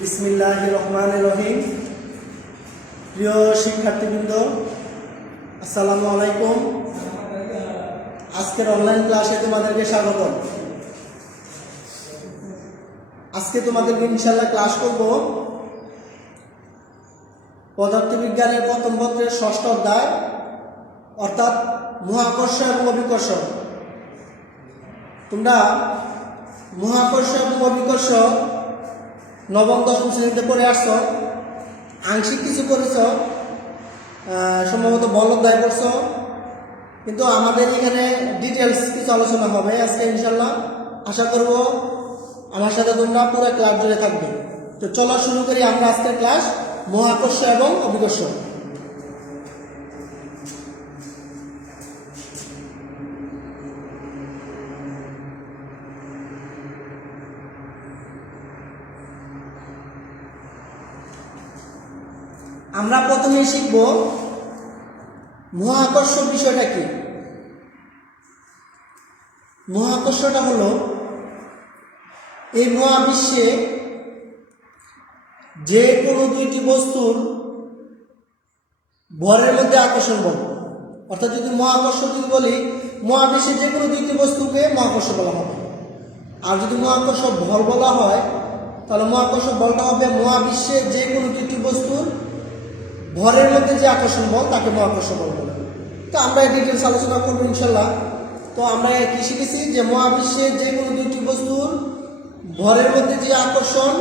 বিসমিল্লাহির রহমানির রহিম। প্রিয় শিক্ষার্থীবৃন্দ, আসসালামু আলাইকুম। আজকের অনলাইন ক্লাসে তোমাদেরকে স্বাগত। আজকে তোমাদেরকে ইনশাআল্লাহ ক্লাস করব পদার্থবিজ্ঞানের প্রথম পত্রের ষষ্ঠ অধ্যায়, অর্থাৎ মহাকর্ষ এবং অভিকর্ষ। তোমরা মহাকর্ষ এবং অভিকর্ষ নবম দশম শ্রেণীতে পড়ে আসছ, আংশিক কিছু করেছ, সম্ভবত বল অধ্যায় পড়ছ, কিন্তু আমাদের এখানে ডিটেলস কিছু আলোচনা হবে আজকে ইনশাল্লাহ। আশা করব আমার সাথে তোমরা পুরো ক্লাস জুড়ে থাকবে। তো চলো শুরু করি আমরা আজকের ক্লাস, মহাকর্ষ এবং অভিকর্ষ। আমরা প্রথমেই শিখব মহাকর্ষ বিষয়টা কি। মহাকর্ষটা হলো এই মহাবিশ্বে যে কোনো দুইটি বস্তুর ভরের মধ্যে আকর্ষণ বল, অর্থাৎ যদি মহাকর্ষ যদি বলি, মহাবিশ্বে যে কোনো দুইটি বস্তুকে মহাকর্ষ বলা হবে। আর যদি মহাকর্ষ বল বলা হয়, তাহলে মহাকর্ষ বলটা হবে মহাবিশ্বে যে কোনো দুইটি বস্তুর ভরের মধ্যে যে আকর্ষণ বল, তাকে মহাকর্ষ বল বলে। তো আমরা ডিটেলস আলোচনা করবো ইনশাল্লাহ। তো আমরা কি শিখেছি যে মহাবিশ্বে যে কোনো দুইটি বস্তুর ভরের মধ্যে যে আকর্ষণ,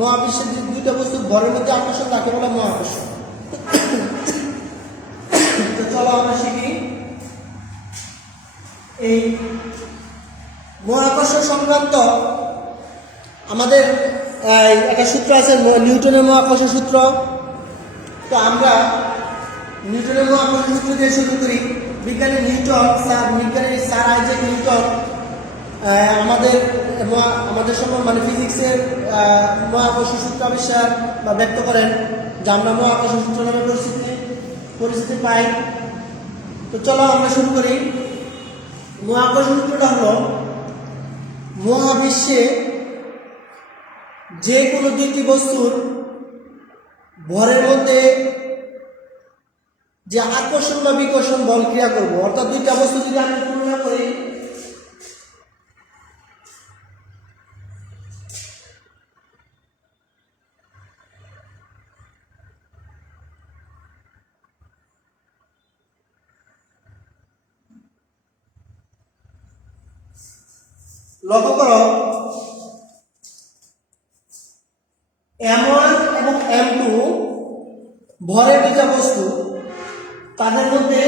মহাবিশ্বের যে দুইটা বস্তুর ভরের মধ্যে আকর্ষণ, তাকে বলে মহাকর্ষ। তো চলো আমরা শিখি। এই মহাকর্ষ সংক্রান্ত আমাদের একটা সূত্র আছে, নিউটনের মহাকর্ষ সূত্র। তো আমরা নিউটনের মহাকর্ষ সূত্র দিয়ে শুরু করি। বিজ্ঞানী স্যার আইজ্যাক নিউটন আমাদের সময় মানে ফিজিক্সের মহাকর্ষ সূত্র আবিষ্কার বা ব্যক্ত করেন, যা আমরা মহাকর্ষ সূত্র নামে পরিচিতি পাই। তো চলো আমরা শুরু করি। মহাকর্ষ সূত্রটা হলো মহাবিশ্বে যে কোনো দুইটি বস্তুর ভরের মধ্যে যে আকর্ষণ বা বিকর্ষণ বল ক্রিয়া করবো, অর্থাৎ দুইটা বস্তু যদি আমি তুলনা করি, লক্ষ্য করো M1 এবং M2 ভরের দুইটা বস্তু, তাদের মধ্যে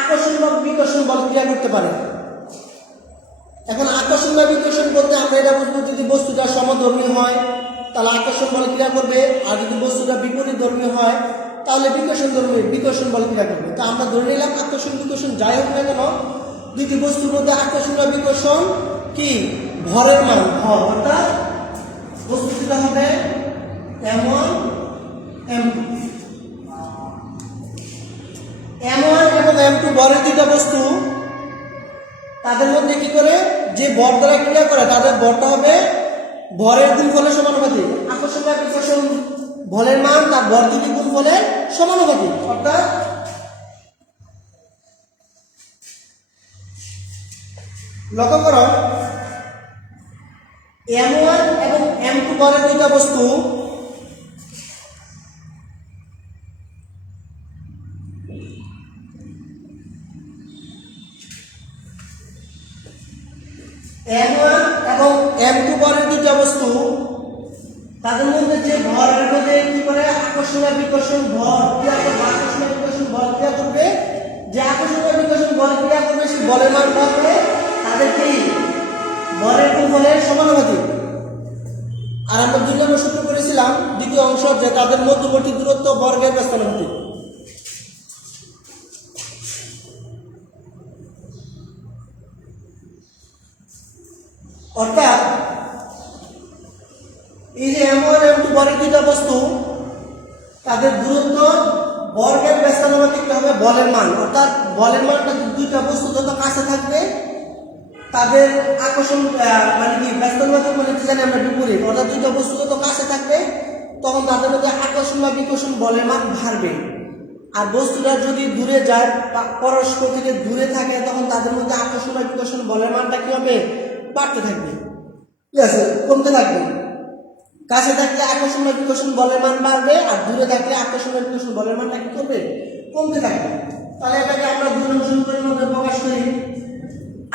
আকর্ষণ বা বিকর্ষণ বল ক্রিয়া করতে পারে। এখন আকর্ষণ বা বিকর্ষণ বলতে আমরা এটা বুঝবো, যদি বস্তুটা সমধর্মী হয় তাহলে আকর্ষণ বল ক্রিয়া করবে, আর যদি বস্তুটা বিপরীত ধর্মী হয় তাহলে বিকর্ষণ বল ক্রিয়া করবে। তো আমরা ধরে নিলাম আকর্ষণ বিকর্ষণ যাই হোক না কেন, দুটি বস্তুর মধ্যে আকর্ষণ বা বিকর্ষণ কি ভরের মান, ভর, অর্থাৎ বস্তুটা হবে M1 M2। M1 এবং M2 ভরের দুইটা বস্তু, তাদের মধ্যে কি করে যে ভর দ্বারা ক্রিয়া করে তাদের ভরটা হবে ভরের গুণফলের সমানুপাতিক। আকর্ষণ বা বিকর্ষণ বলের মান তার ভর দুটি গুণফলের সমানুপাতিক। অর্থাৎ লক্ষ্য করো M1 এবং M2 ভরের দুইটা বস্তু, M1 এবং M2 ভরের দুইটা বস্তু, তাদের মধ্যে যে ভরের মধ্যে কি করে আকর্ষণ বা বিকর্ষণ ভর ক্রিয়া করবে, আকর্ষণ বা বিকর্ষণ বল ক্রিয়া করবে, যে আকর্ষণ বা বিকর্ষণ বল ক্রিয়া করবে সেই বলের মান হবে তাদের কি ভরের গুণফলের সমানুপাতিক। আর আমরা 2 নম্বর সূত্র করেছিলাম দ্বিতীয় অংশ, যে তাদের মধ্যবর্তী দূরত্ব বর্গের ব্যস্তানুপাতিক। অর্থাৎ এই যে M1 M2 ভরের দুইটা বস্তু, তাদের দূরত্ব বর্গের ব্যস্তানুপাতিক হবে বলের মান। অর্থাৎ বলের মানটা দুইটা বস্তু যত কাছে থাকবে তাদের আকর্ষণ মানে কি ব্যস্তবাচক মানে কি জানি আমরা বিপরীত, অর্থাৎ দুইটা বস্তু যত কাছে থাকবে তখন তাদের মধ্যে আকর্ষণ বা বিকর্ষণ বলের মান বাড়বে। আর বস্তুটা যদি দূরে যায় বা পরস্পর থেকে দূরে থাকে তখন তাদের মধ্যে আকর্ষণ বা বিকর্ষণ বলের মানটা কি হবে? বাড়তে থাকবে, ঠিক আছে, কমতে থাকবে। কাছে থাকলে আকর্ষণ বা বিকর্ষণ বলের মান বাড়বে, আর দূরে থাকলে আকর্ষণ বা বিকর্ষণ বলের মানটা কি করবে? কমতে থাকবে। তাহলে এটাকে আমরা দুই নং সমীকরণের মধ্যে প্রকাশ করি।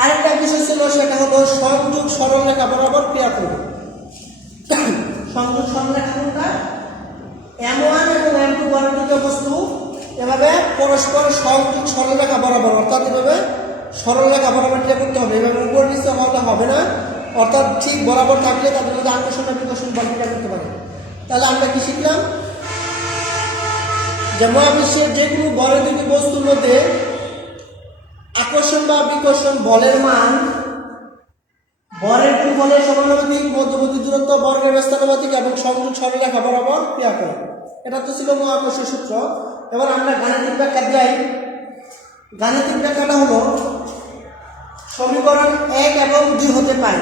আরেকটা বিষয় ছিল, সেটা হলো সংযোগ সরলরেখা বরাবর ক্রিয়া করব। সংযোগ সরলরেখা কোনটা? M1 এবং M2 বড় দুটো বস্তু এভাবে পরস্পর সংযোগ সরলরেখা বরাবর, অর্থাৎ এভাবে সরলরেখা বরাবর ক্রিয়া করতে হবে। এভাবে উপর নিচে হলে হবে না, অর্থাৎ ঠিক বরাবর থাকলে তাদের মধ্যে আকর্ষণ বা বিকর্ষণ বল ক্রিয়া করতে পারে। তাহলে আমরা কি শিখলাম? যে মহাবিশ্বের যে কোনো বড় দুটি বস্তুর মধ্যে আকর্ষণ বা বিকর্ষণ বলের মান বরের টু বলের সমানুপাতিক, মধ্যবর্তী দূরত্ব বর্গের ব্যস্তানুপাতিক এবং সংযোগ সরলরেখা বরাবর ক্রিয়া করে। এটা তো ছিল মহাকর্ষীয় সূত্র। এবার আমরা গাণিতিক ব্যাখ্যা যাই। গাণিতিক ব্যাখ্যাটা হলো সমীকরণ 1 এবং 2 হতে পাই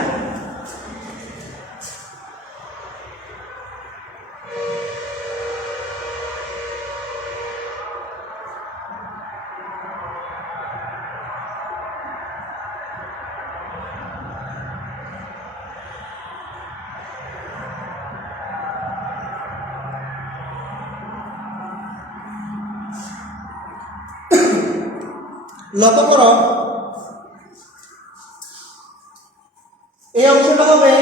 লক্ষ্য করো, এই অংশটা হবে,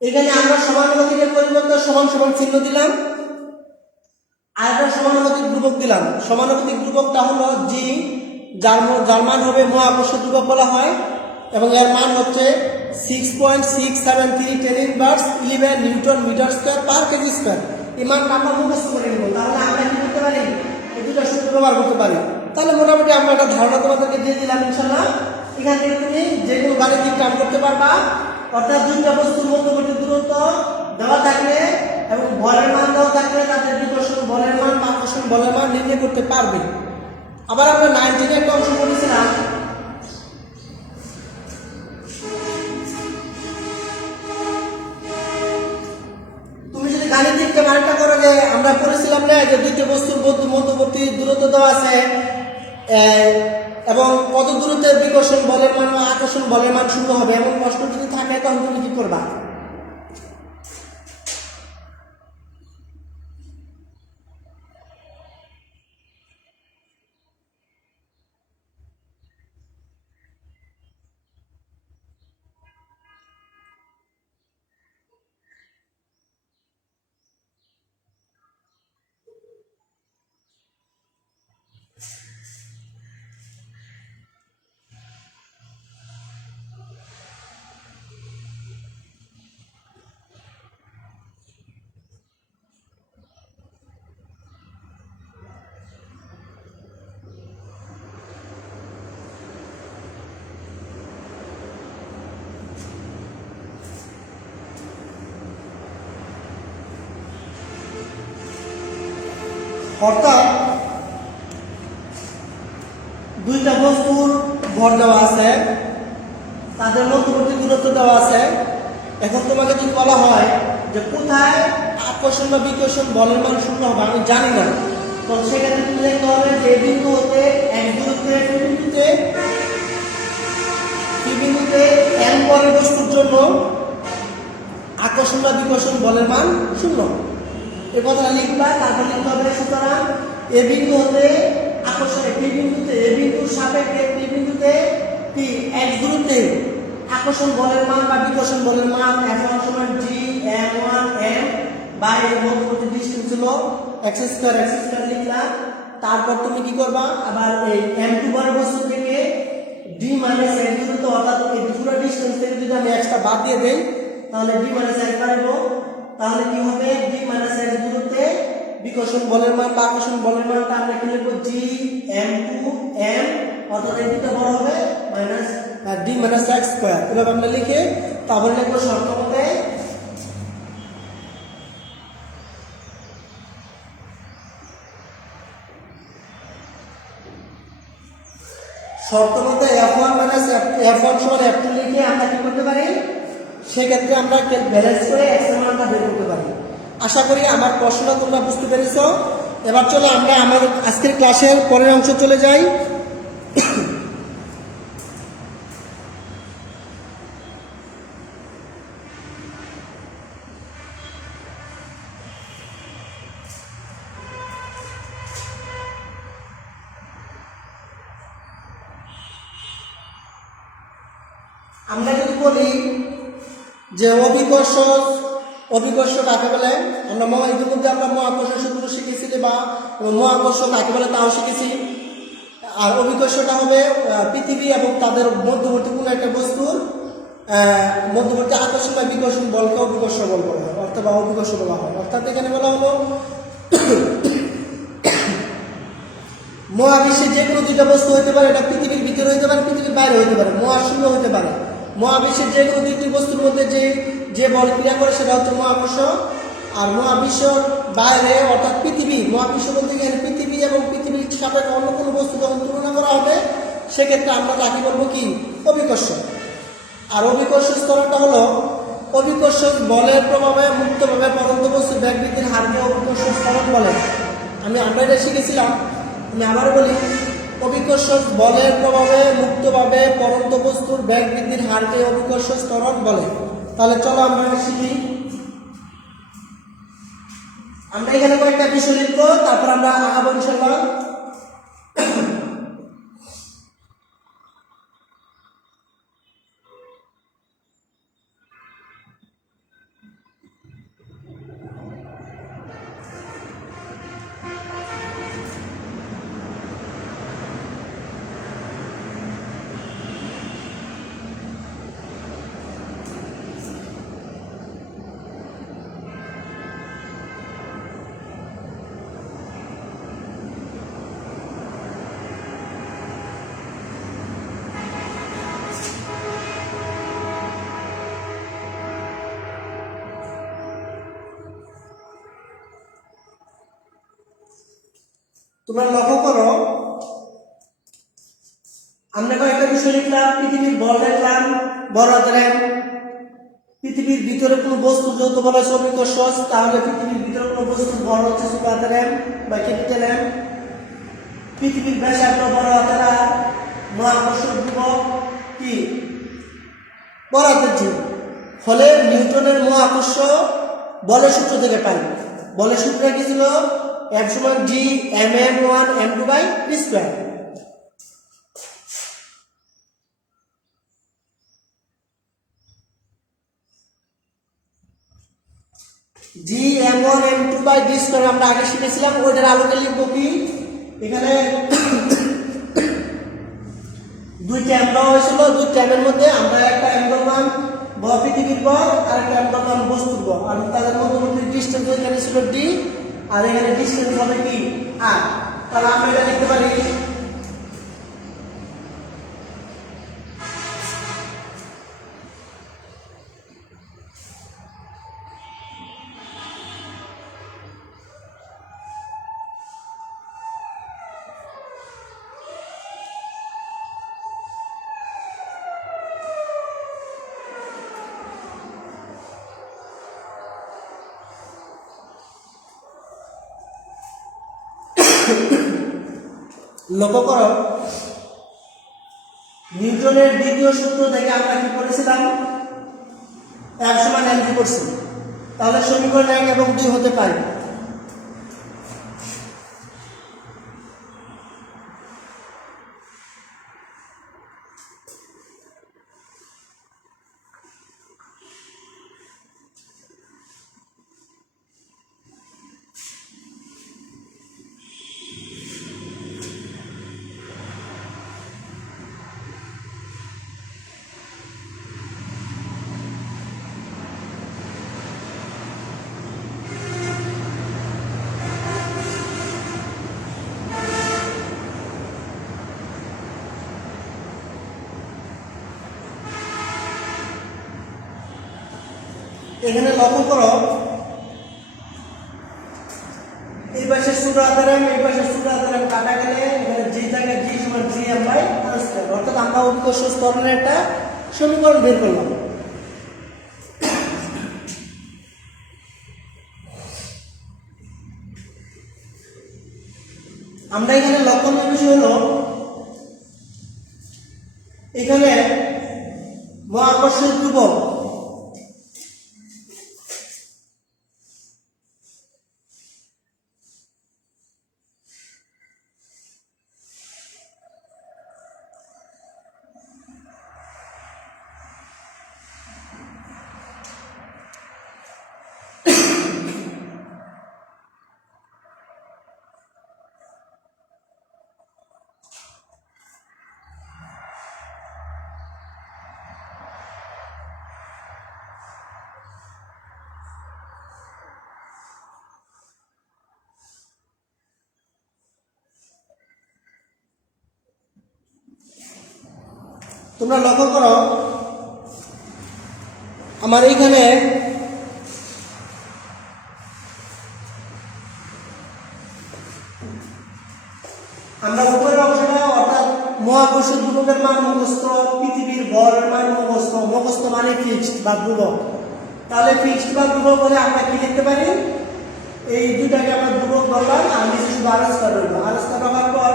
এখানে আমরা সমানুপাতিকের পরিবর্তে সমান সমান চিহ্ন দিলাম, আর একটা সমানুপাতিক ধ্রুবক দিলাম। সমানুপাতিক ধ্রুবকটা হলো জি, যার মান হবে মহাকর্ষীয় ধ্রুবক বলা হয়, এবং এর মান হচ্ছে 6.673 10^11 newton metre square per kg square. এই মানটা আমরা মুখস্থ করে নেব, তাহলে আমরা কি করতে পারি? এই দুটো সূত্র ব্যবহার করতে পারি। তাহলে মোটামুটি আমরা একটা ধারণা তোমাদেরকে দিয়ে দিলাম ইনশাআল্লাহ। এখান থেকে তুমি যে কোনো গাণিতিক কাজ করতে পারবা, অর্থাৎ দুইটা বস্তুর মধ্যবর্তী দূরত্ব দেওয়া থাকলে এবং বলের মান দেওয়া থাকলে তাদের বিকর্ষণ বলের মান বা আকর্ষণ বলের মান নির্ণয় করতে পারবে। আবার আমরা 19 একটা অংশ পড়েছিলাম, তুমি যদি গাণিতিকটা মানটা করো, যে আমরা পড়েছিলাম না যে দুইটা বস্তুর মধ্যবর্তী দূরত্ব দেওয়া আছে এবং কত দূরত্বে বিকর্ষণ বলের মান বা আকর্ষণ বলের মান শূন্য হবে, এমন প্রশ্ন যদি থাকে তখন তুমি কি করবা? অর্থাৎ দুইটা বস্তুর ভর দেওয়া আছে, তাদের মধ্যবর্তী দূরত্ব দেওয়া আছে। এখন তোমাকে যদি বলা হয় যে কোথায় আকর্ষণ বা বিকর্ষণ বলের মান শূন্য হবে, আমি জানি না, তো সেখানে তুমি দেখতে হবে যে বিন্দু হতে এক দূরত্বে বিন্দুতে এম বলের বস্তুর জন্য আকর্ষণ বা বিকর্ষণ বলের মান শূন্য। এ কথা লিখবা, তারপর লিখতে হবে সুতরাং এ বিন্দু হতে আকর্ষণ পি বিন্দুতে, এ বিন্দুর সাপেক্ষে পি বিন্দুতে পি এক দূরত্বে আকর্ষণ বলের মান বা বিকর্ষণ বলের মান F1 সমান জি m1 m বাই এর মধ্যবর্তী ডিসটেন্স হলো x স্কয়ার লিখলাম। তারপর তুমি কি করবা, আবার এই m2 বলের বস্তু থেকে d মাইনাস x দূরত্ব, অর্থাৎ এই পুরো ডিসটেন্স থেকে যদি আমি xটা বাদ দিয়ে দেই তাহলে d মাইনাস x পাবো। তাহলে কি হবে, d মাইনাস x দূরত্বে বিকর্ষণ বলের মান বা আকর্ষণ বলের মানটা আমরা কি লিখব, জি m2 m, অর্থাৎ এই দুটো বড় হবে minus d minus x square. এভাবে আমরা লিখে তারপর লিখব শর্ত মতে F1 minus F2 f1 সমান f2 লিখে আমরা কি করতে পারি, সেক্ষেত্রে আমরা ব্যালেন্স করে x এর মানটা বের করতে পারি। আশা করি আমার প্রশ্নটা তোমরা বুঝতে পেরেছো। এবার চলো আমরা আমাদের আজকের ক্লাসের পরের অংশ চলে যাই। আমরা যদি বলি যে অভিকর্ষ কাকে বলে, আমরা ইতিমধ্যে আমরা মহাকর্ষ সূত্র শিখেছি বা মহাকর্ষ কাকে বলে তাও শিখেছি। আর অভিকর্ষটা হবে পৃথিবী এবং তাদের মধ্যবর্তী কোনো একটা বস্তুর মধ্যবর্তী আকর্ষণ বা বিকর্ষণ বলকে অভিকর্ষ বল বলা হয়, অর্থাৎ বা অভিকর্ষ বলা হয়। অর্থাৎ এখানে বলা হলো মহাবিশ্বে যে কোনো দুইটা বস্তু হতে পারে, এটা পৃথিবীর ভিতরে হতে পারে, পৃথিবীর বাইরে হতে পারে, মহাশূন্য হতে পারে। মহাবিশ্বের যে কোনো দুইটি বস্তুর মধ্যে যে বল ক্রিয়া করে সেটা হচ্ছে মহাকর্ষ। আর মহাবিশ্বর বাইরে অর্থাৎ পৃথিবী, মহাবিশ্ব বলতে গেলে পৃথিবী এবং পৃথিবীর সাপেক্ষে অন্য কোনো বস্তু যখন তুলনা করা হবে সেক্ষেত্রে আমরা তাকে বলবো কি, অভিকর্ষ। আর অভিকর্ষ স্তরটা হলো অভিকর্ষ বলের প্রভাবে মুক্তভাবে পরন্ত বস্তুর বেগ বৃদ্ধির হারকে অভিকর্ষ স্তরণ বলে। আমরা এটা শিখেছিলাম, আমি আবার বলি, অভিকর্ষ বলের প্রভাবে মুক্তভাবে পরন্ত বস্তুর বেগ বৃদ্ধির হারকে অভিকর্ষ স্তরণ বলে। তাহলে চলো আমরা শিখি। আমরা এখানে কয়েকটা বিষয় লিখবো, তারপর আমরা আগাবো ইনশাআল্লাহ। তোমরা লক্ষ্য করো, আমরা কয়েকটা বিষয় লিখলাম। পৃথিবীর বল লিখলাম বড় হাতের M। পৃথিবীর ভিতরে কোনো বস্তু যত বলা হয়েছে অভিকর্ষ, তাহলে পৃথিবীর ভিতরে কোনো বস্তুর ভর হচ্ছে ছোট হাতের M বা ক্যাপিটাল M। পৃথিবীর ব্যাসার্ধ বড় হাতের R, মহাকর্ষ ধ্রুবক কি, বড় হাতের G। ফলে নিউটনের মহাকর্ষ বলের সূত্র থেকে পাই। বলের সূত্রটা কি ছিল, F সমান G m1 m2/d²। G m1 m2/d² আমরা আগে শিখেছিলাম, ওইটার আলোকে লিখবো কি, এখানে দুইটা m দেওয়া হয়েছিল। দুইটা m এর মধ্যে আমরা একটা m ধরলাম পৃথিবীর বল, আর একটা m ধরলাম বস্তুর বল, আর তাদের মধ্যবর্তী ডিসটেন্স এখানে ছিল d, আর এখানে ডিসটেন্স হবে কি, r। তাহলে আমরা এটা লিখতে পারি লক্ষ্য করো, নিউটনের দ্বিতীয় সূত্র থেকে আমরা কি করেছিলাম, F সমান mg করছি। তাহলে সমীকরণ 1 এবং 2 হতে পারে। এখানে লক্ষ্য করো, এই পাশে ছোট হাতের M, এই পাশে ছোট হাতের M কাটা গেলে এখানে G থাকে, G সমান GM/r স্কয়ার, অর্থাৎ আমরা অভিকর্ষ ত্বরণের একটা সমীকরণ বের করলাম। আমরা এখানে লক্ষণীয় বিষয় হলো এখানে মহাকর্ষীয় ধ্রুবক তোমরা লক্ষ্য করো আমার এইখানে আমরা উপরের অংশটা অর্থাৎ মহাকর্ষীয় ধ্রুবকের মান মুখস্থ, পৃথিবীর ভরের মান মুখস্থ, মুখস্থ মানে ফিক্সড বা ধ্রুবক। তাহলে ফিক্সড বা ধ্রুবক হলে আমরা কি লিখতে পারি, এই দুটাকে আমরা ধ্রুবক ধরলাম আর নিচে শুধু আর স্কয়ার রইল। আর স্কয়ার রাখার পর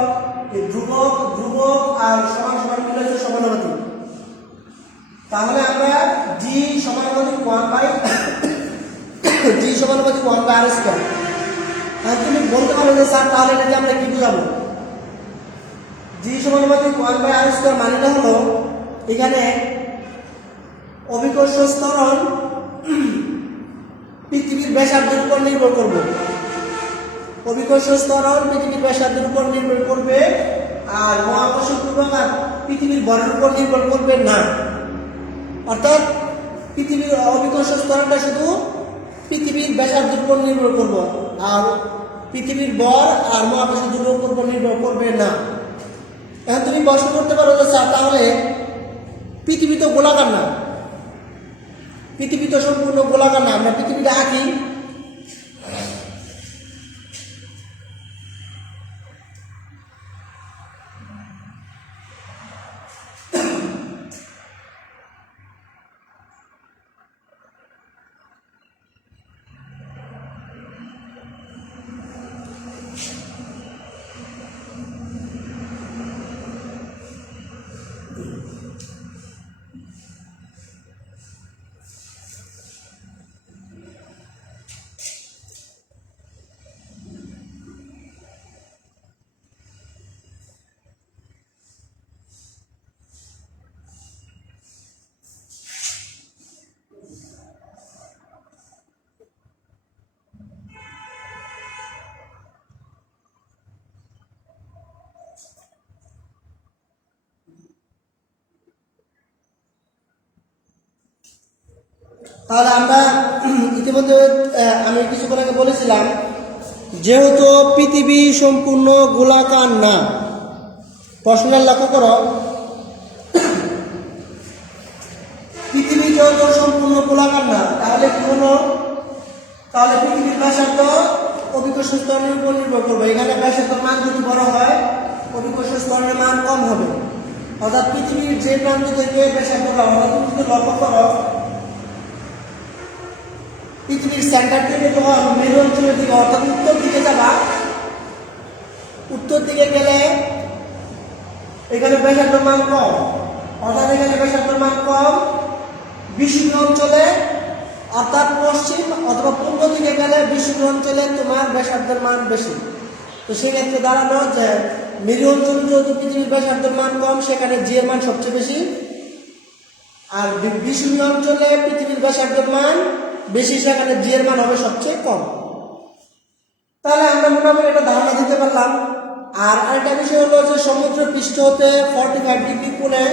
এই ধ্রুবক ধ্রুবক আর সমান সমান মিলে হচ্ছে সমানুপাতিক। তাহলে আমরা জি সমানুপাতিক 1 বাই আর স্কয়ার। আর তুমি বলতে পারো যে স্যার তাহলে এটাকে আমরা কি বুঝাবো, জি সমানুপাতিক 1 বাই আর স্কয়ার মানেটা হলো এখানে অভিকর্ষ ত্বরণ পৃথিবীর ব্যাসার্ধের উপর নির্ভর করবে। অভিকর্ষ ত্বরণ পৃথিবীর ব্যাসার্ধের উপর নির্ভর করবে, আর মহাকর্ষীয় ধ্রুবক আর পৃথিবীর ভরের উপর নির্ভর করবে না। অর্থাৎ পৃথিবীর অভিকর্ষ ত্বরণটা শুধু পৃথিবীর ব্যাসার্ধের উপর নির্ভর করবে, আর পৃথিবীর ভর আর মহাকর্ষীয় ধ্রুবকের উপর নির্ভর করবে না। এখন তুমি প্রশ্ন করতে পারো যে স্যার তাহলে পৃথিবী তো গোলাকার না, পৃথিবী তো সম্পূর্ণ গোলাকার না, আমরা পৃথিবীটা আঁকি। তাহলে আমরা ইতিমধ্যে আমি কিছুক্ষণ আগে বলেছিলাম যেহেতু পৃথিবী সম্পূর্ণ গোলাকার না, প্রশ্নের লক্ষ্য করো পৃথিবী যেহেতু সম্পূর্ণ গোলাকার না তাহলে কি হলো, তাহলে পৃথিবীর ব্যাসার্ধ অভিকর্ষ ত্বরণের উপর নির্ভর করবে। এখানে ব্যাসার্ধের মান যদি বড় হয় অভিকর্ষ ত্বরণের মান কম হবে, অর্থাৎ পৃথিবীর যে প্রান্ত থেকে ব্যাসার্ধটা আমরা যদি লক্ষ্য করো পৃথিবীর সেন্টার থেকে যখন মেরু অঞ্চলের দিকে অর্থাৎ উত্তর দিকে যাবা, উত্তর দিকে গেলে এখানে ব্যাসার্ধের মান কম, অর্থাৎ এখানে ব্যাসার্ধের মান কম। বিশুদ্ধ অঞ্চলে অর্থাৎ পশ্চিম অথবা পূর্ব দিকে গেলে বিশুদ্ধ অঞ্চলে তোমার ব্যাসার্ধের মান বেশি। তো সেক্ষেত্রে দাঁড়ালো যে মেরু অঞ্চলে যেহেতু পৃথিবীর ব্যাসার্ধের মান কম সেখানে জি এর মান সবচেয়ে বেশি, আর বিশুদ্ধ অঞ্চলে পৃথিবীর ব্যাসার্ধের মান বেশি, সেখানে জি এর মান হবে সবচেয়ে কম। তাহলে আমরা মোটামুটি একটা ধারণা দিতে পারলাম। আর আরেকটা বিষয় হলো যে সমুদ্র পৃষ্ঠ হতে 45 ডিগ্রি কোণে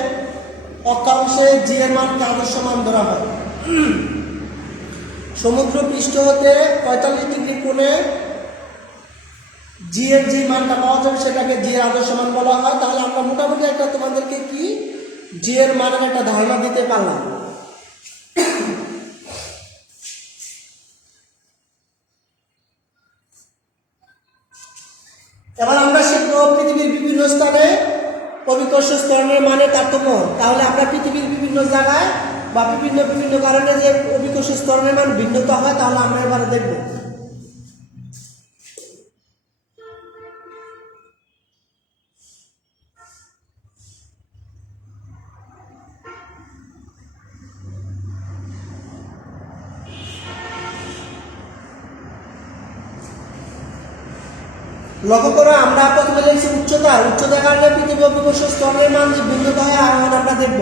অক্ষাংশে জি এর মান আদর্শ মান ধরা হয়। সমুদ্র পৃষ্ঠ হতে 45 ডিগ্রি কোণে জি এর যে মানটা পাওয়া যাবে সেটাকে জি এর আদর্শ মান বলা হয়। তাহলে আমরা মোটামুটি একটা তোমাদেরকে কি জি এর মানের একটা ধারণা দিতে পারলাম। এবার আমরা শিখব পৃথিবীর বিভিন্ন স্থানে অভিকর্ষ ত্বরণের মানে তারতম্য, তাহলে আমরা পৃথিবীর বিভিন্ন জায়গায় বা বিভিন্ন বিভিন্ন কারণে যে অভিকর্ষ ত্বরণের মান ভিন্নতা হয়, তাহলে আমরা এবারে দেখব। লক্ষ্য করো, আমরা প্রথমে লিখছি উচ্চতার কারণে পৃথিবী অভিকর্ষ ত্বরণের মান যে ভিন্নতা হয় আর আমরা দেখব।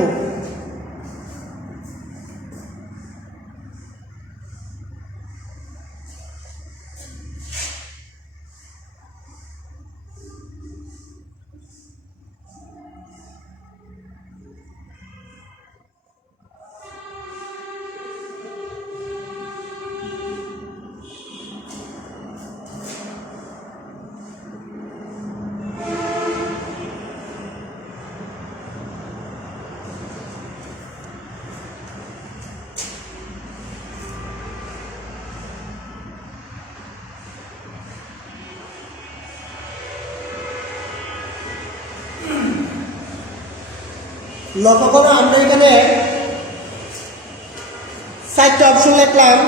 লক্ষ্য করো, আমরা এখানে 4টা অপশন লিখলাম।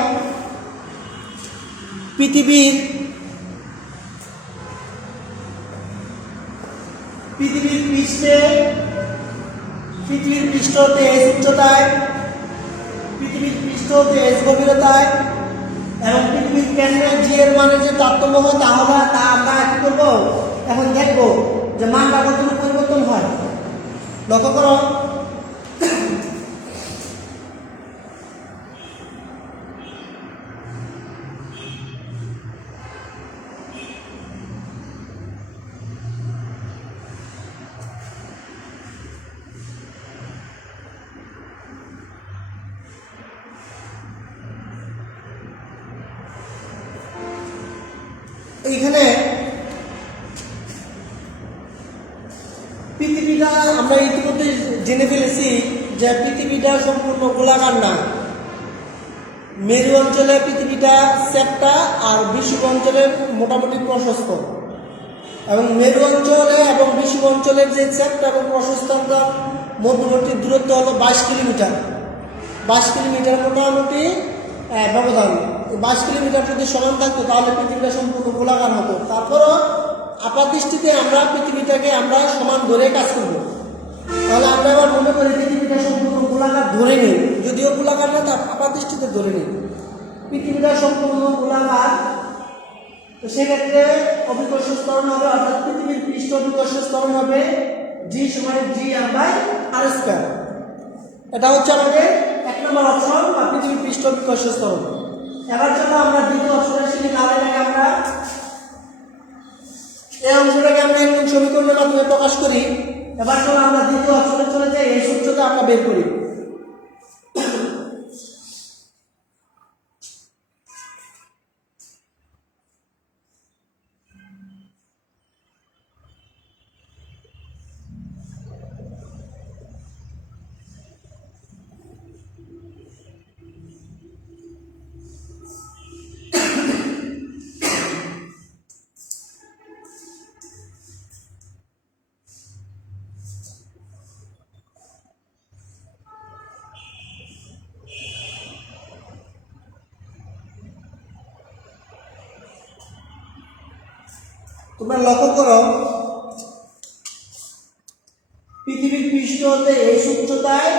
পৃথিবীর পৃষ্ঠ হতে এস উচ্চতায়, পৃথিবীর পৃষ্ঠ হতে এস গভীরতায় এবং পৃথিবীর কেন্দ্রে জি এর মানে যে তারতম্য হয়, তাহলে তা আমরা কি করবো, এখন দেখবো যে মানটা কতটুকু পরিবর্তন হয়। লক্ষ্য করো, এইখানে পৃথিবীটা আমরা ইতিমধ্যে জেনে ফেলেছি যে পৃথিবীটা সম্পূর্ণ গোলাকার না। মেরু অঞ্চলে পৃথিবীটা চ্যাপ্টা আর বিষুব অঞ্চলে মোটামুটি প্রশস্ত, এবং মেরু অঞ্চলে এবং বিষুব অঞ্চলের যে চ্যাপ্টা এবং প্রশস্ত মধ্যবর্তী দূরত্ব হলো 22 কিলোমিটার। 22 কিলোমিটার মোটামুটি ব্যবধান। 22 কিলোমিটার যদি সমান থাকতো তাহলে পৃথিবীটা সম্পূর্ণ গোলাকার হতো। তারপরও আপাতদৃষ্টিতে আমরা পৃথিবীটাকে আমরা সমান ধরে কাজ করব। তাহলে আমরা এবার মনে করি পৃথিবীটা সম্পূর্ণ গোলাকার ধরে নিই, যদিও গোলাকার না, তা আপাতদৃষ্টিতে ধরে নিই পৃথিবীটা সম্পূর্ণ গোলাকার। তো সেক্ষেত্রে অভিকর্ষ ত্বরণ হবে, অর্থাৎ পৃথিবীর পৃষ্ঠ অভিকর্ষ ত্বরণ হবে জি সমান জি বাই আর স্কয়ার। এটা হচ্ছে আমাদের 1 নম্বর অপশন বা পৃথিবীর পৃষ্ঠ অভিকর্ষ ত্বরণ। এবার চলো আমরা দ্বিতীয় অপশনে আসি। তাহলে এটাকে আমরা এই অংশটাকে আমরা একদম সমীকরণের মাধ্যমে প্রকাশ করি। এবার চলো আমরা দ্বিতীয় অপশনে চলে যাই, এই সূত্রটা আমরা বের করি। তোমরা লক্ষ্য করো, পৃথিবীর পৃষ্ঠ হতে এই উচ্চতায়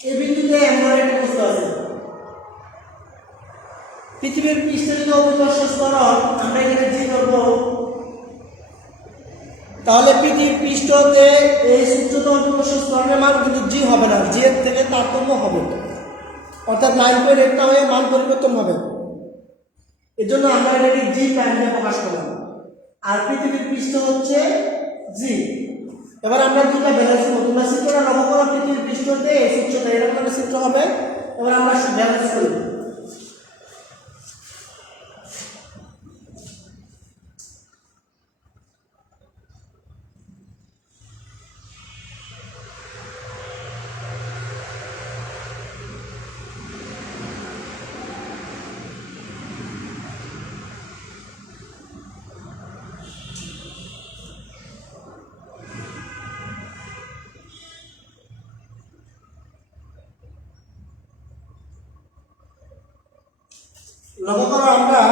এই বিন্দুতে এমন একটা বস্তু আছে। পৃথিবীর পৃষ্ঠে যদি অভিকর্ষ ত্বরণ আমরা এখানে জি করব, তাহলে পৃথিবীর পৃষ্ঠ হতে এই উচ্চতা অভিকর্ষ ত্বরণের মান কিন্তু জি হবে না, জি এর থেকে তারতম্য হবে, অর্থাৎ 9.8 না হয়ে মান পরিবর্তন হবে। এর জন্য আমরা এটাকে জি প্রাইম দিয়ে প্রকাশ করলাম, আর পৃথিবীর পৃষ্ঠ হচ্ছে জি। এবার আমরা দুটো ব্যালেন্স করব। তোমরা চিত্রটা লক্ষ্য করো, পৃথিবীর পৃষ্ঠ হতে এই উচ্চতা এরকম একটা চিত্র হবে। এবার আমরা ব্যালেন্স করি। লক্ষ্য করো আমরা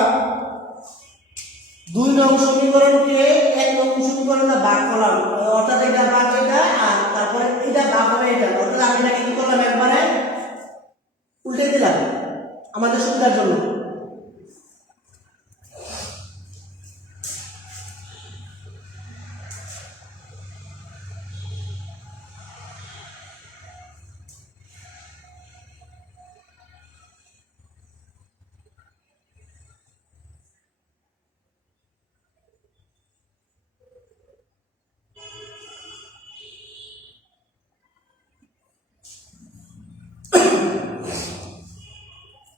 2 নং সমীকরণকে 1 নং সমীকরণে ভাগ করলাম, অর্থাৎ এটা ভাগ এটা আর তারপরে এটা ভাগ হবে এটা, অর্থাৎ আমি এটাকে কি করলাম একবারে উল্টে দিলাম আমাদের সুবিধার জন্য।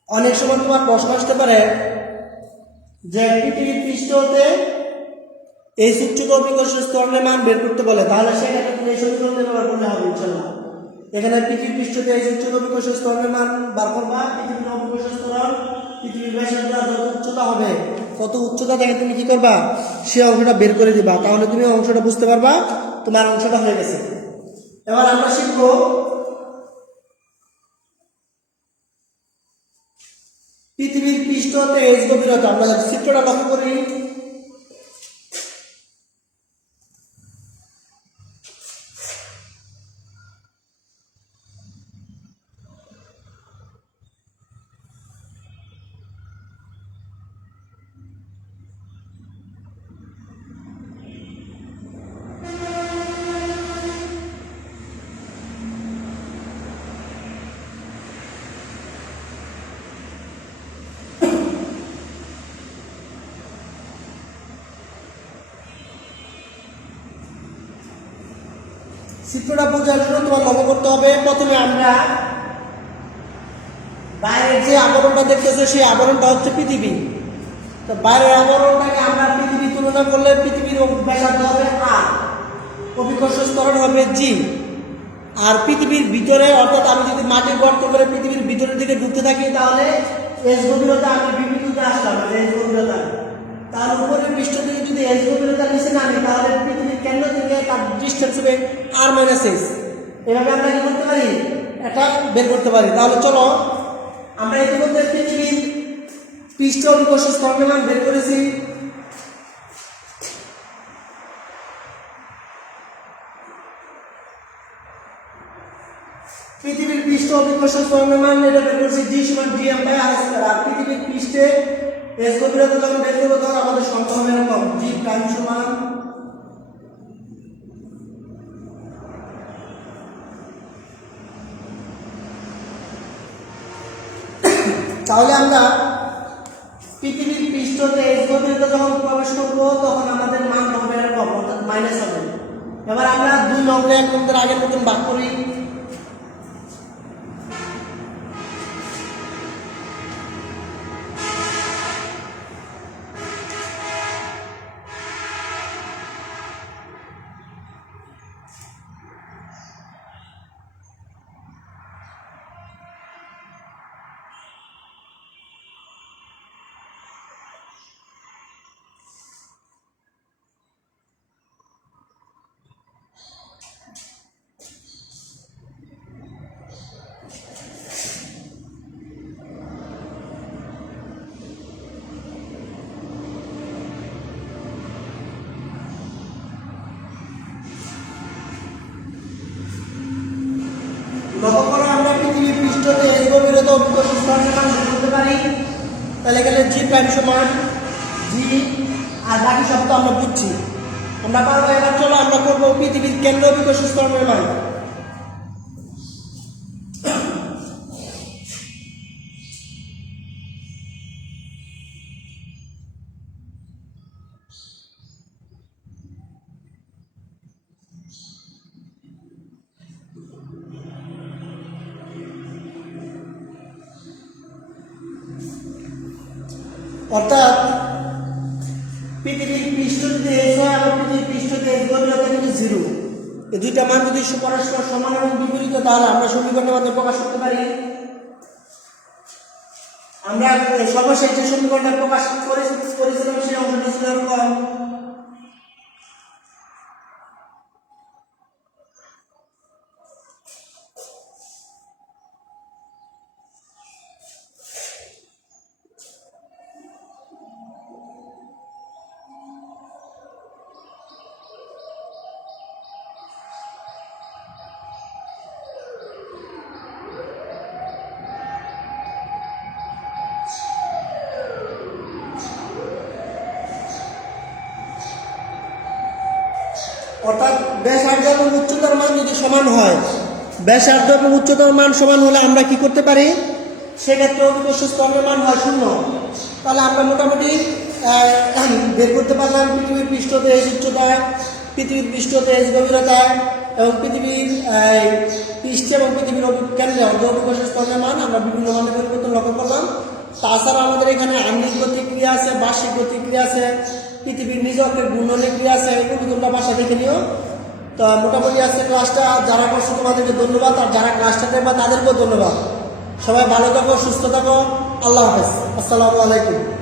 অনেক সময় তোমার প্রশ্ন আসতে পারে যে পৃথিবীর পৃষ্ঠ হতে এই উচ্চতা অভিকর্ষের স্তরণের মান বের করতে বলে, তাহলে সেখানে তুমি এই সমীকরণ ব্যবহার করলে হবে ইনশাআল্লাহ। এখানে পৃথিবীর পৃষ্ঠতে এই উচ্চতা অভিকর্ষের স্তরণের মান বার করবা, পৃথিবীর অভিকর্ষের স্তরণ পৃথিবীর ব্যাসার্ধ যত উচ্চতা হবে তত উচ্চতা থেকে তুমি কি করবা সে অংশটা বের করে দিবা, তাহলে তুমি অংশটা বুঝতে পারবা তোমার অংশটা হয়ে গেছে। এবার আমরা শিখবো পৃথিবীর পৃষ্ঠ হতে এইচ গভীরতা। আমরা চিত্রটা লক্ষ্য করি, চিত্রটা বোঝার জন্য তোমার লক্ষ্য করতে হবে, প্রথমে আমরা বাইরের যে আবরণটা দেখতেছে সেই আবরণটা হচ্ছে পৃথিবী। তো বাইরের আবরণটাকে আমরা পৃথিবী তুলনা করলে পৃথিবীর ব্যাসার্ধ হবে আর, অভিকর্ষ স্তরণ হবে জি। আর পৃথিবীর ভিতরে, অর্থাৎ আমি যদি মাটির গর্ত করে পৃথিবীর ভিতরের দিকে ঢুকতে থাকি তাহলে এস গভীরতা, আমি বিবিতে আসলাম এস গভীরতা, তার উপরে পৃষ্ঠ থেকে যদি এস গভীরতা নিচে নামি তাহলে পৃথিবীর কেন্দ্র থেকে তার ডিস্টেন্স হবে আর মাইনাস এস। এভাবে আমরা কি করতে পারি, এটা বের করতে পারি। তাহলে চলো আমরা ইতিমধ্যে পৃথিবীর পৃষ্ঠ অভিকর্ষ স্তরণের মান বের করেছি। পৃথিবীর পৃষ্ঠ অভিকর্ষ স্তরণের মান এটা বের করেছি জি সমান dm বাই r স্কয়ার। আর পৃথিবীর পৃষ্ঠে এস গভীরতা যখন বের করবো তখন আমাদের সংখ্যা হবে এরকম জি প্রাইম সমান তাহলে আমরা পৃথিবীর পৃষ্ঠতে এস গভীরতা যখন প্রবেশ করবো তখন আমাদের মান হবে এরকম, অর্থাৎ মাইনাস হবে। এবার আমরা 2 নম্বরে একদম আগের মতন ভাগ করি। লক্ষ্য করো আমরা পৃথিবীর পৃষ্ঠতে এস গভীরতা অভিকর্ষ স্তরণের মান বের করতে পারি। তাহলে এখানে জি প্রাইম সমান জি, আর বাকি সব তো আমরা বুঝছি, আমরা পারবো। এবার চলো আমরা করবো পৃথিবীর কেন্দ্র অভিকর্ষ স্তরণের মান। অর্থাৎ পৃথিবীর পৃষ্ঠ যদি এস হয় আর পৃথিবীর পৃষ্ঠ যদি এস গভীরতা কিন্তু 0, এই দুইটা মান যদি পরস্পর সমান এবং বিপরীত তাহলে আমরা সমীকরণের মাধ্যমে প্রকাশ করতে পারি। আমরা সর্বশেষ যে সমীকরণটা প্রকাশ করেছিলাম সেই অংশটা ছিল এরকম, অর্থাৎ ব্যাসার্ধ এবং উচ্চতার মান যদি সমান হয়, ব্যাসার্ধ এবং উচ্চতার মান সমান হলে আমরা কি করতে পারি, সেক্ষেত্রে অভিকর্ষ স্তম্ভের মান হয় 0। তাহলে আমরা মোটামুটি বের করতে পারলাম পৃথিবীর পৃষ্ঠদেশ উচ্চতায়, পৃথিবীর পৃষ্ঠদেশ গভীরতায় এবং পৃথিবীর পৃষ্ঠে এবং পৃথিবীর কেন্দ্রে অভিকর্ষ স্তম্ভের মান আমরা বিভিন্ন মানের পরিবর্তন লক্ষ্য করলাম। তাছাড়া আমাদের এখানে আণবিক প্রতিক্রিয়া আছে, বার্ষিক প্রতিক্রিয়া আছে, পৃথিবীর নিজ অক্ষের ঘূর্ণনের ক্রিয়া আছে, এগুলো তোমরা বাসা দেখে নিও। তো মোটামুটি আজকে ক্লাসটা যারা করছো তোমাদেরকে ধন্যবাদ, আর যারা ক্লাসটা দেখবা তাদেরকেও ধন্যবাদ। সবাই ভালো থাকো, সুস্থ থাকো, আল্লাহ হাফেজ, আসসালামু আলাইকুম।